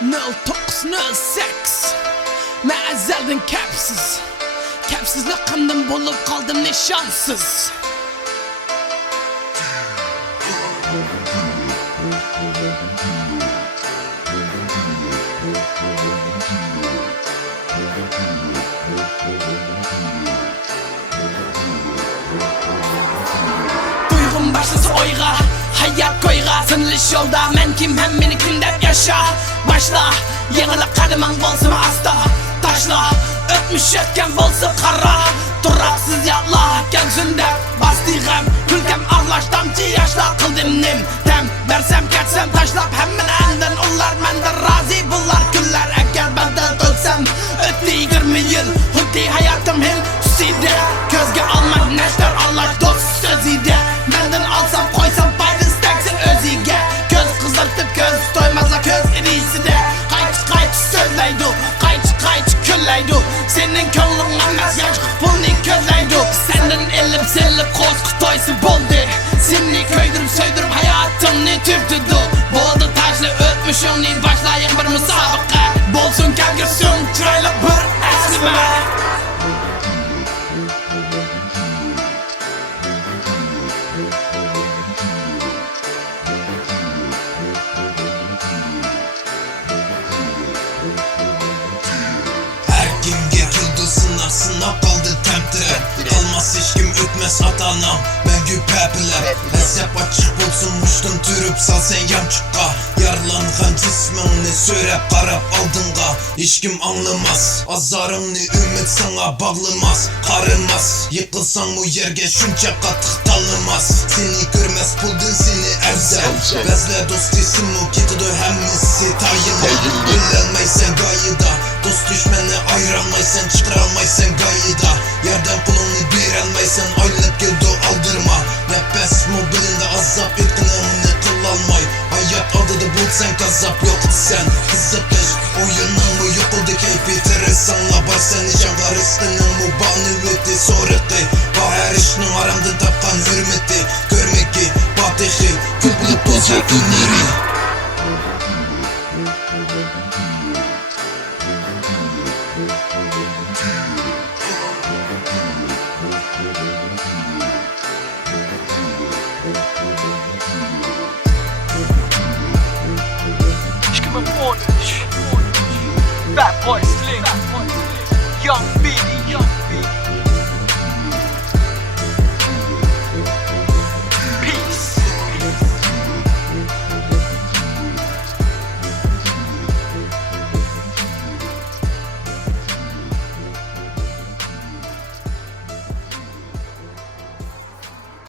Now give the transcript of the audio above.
0906 Ma'azelden capsiz. Capsiz laqımdan bulup kaldım nişansız. Duygum başlasa oyga, hayat koyga. Sınırlış yolda men kim hem meni kim dep yaşa. Başla, yığılıp kadımın bolsun asta. Taşla, ötmüş ötken bolsa kara. Duraksız yatla, gelsin dep bastığım. Külkem arlaş damcı yaşla kıldım nim. Dem, versem geçsem taşlap hemen elden ullar. Mende razi bullar güller. Eğer benden ölsem öttü 20 yıl. Huddi hayatım hil üstüde. Gözge almak neşter Allah dost sözüde. Menden alsam koysam bayrı steksin özüge. Göz kızartıp göz doymazla köz irisi de. Kayç sözleydu, kayç külleydu. Senin könlün emez yancık pulni közleydu. Senden elip selip koz kutoysu buldu. Seni köydürüp söydürüp hayatımni tüptüdü. Boldu taşlı ötmüşümni başlayın bir müsabaka. Bolsun gelgürsün çıraylı bir eskime. Sınav kaldı temptire. Kalmaz hiç kim ötmez atanam. Ben güpepiler hesap açık bulsun uçtun türüp sal sen yamçıkka. Yarlangan cismini sörep karab aldınga. Hiç kim anlamaz azarını ümit sana bağlamaz. Karımaz yıkılsan bu yerge şunca katık tanımaz. Seni görmez buldun seni evzel. Bezle dost isim o gidiyor hemmisi tayına. Bilenmeysen gayıda. Dost düşmeni ayıramaysan çıkaralmaysan gayıda. Yerden pulunu bir almaysan aylık yılda aldırma. Nefes mobilinde azap yıtkınımını kılalmay. Hayat adı da bulsan kazap yok sen. Kızıpleş oyunun mu yok oldu keyfi teresanla. Barsan nişan karıstının mu bağını öte sorıqı. Bahar işinin aramda tapkan hürmeti. Görmek ki batışı kıblık tozu günleri. Ich kümmere mich. Bad Boys Link.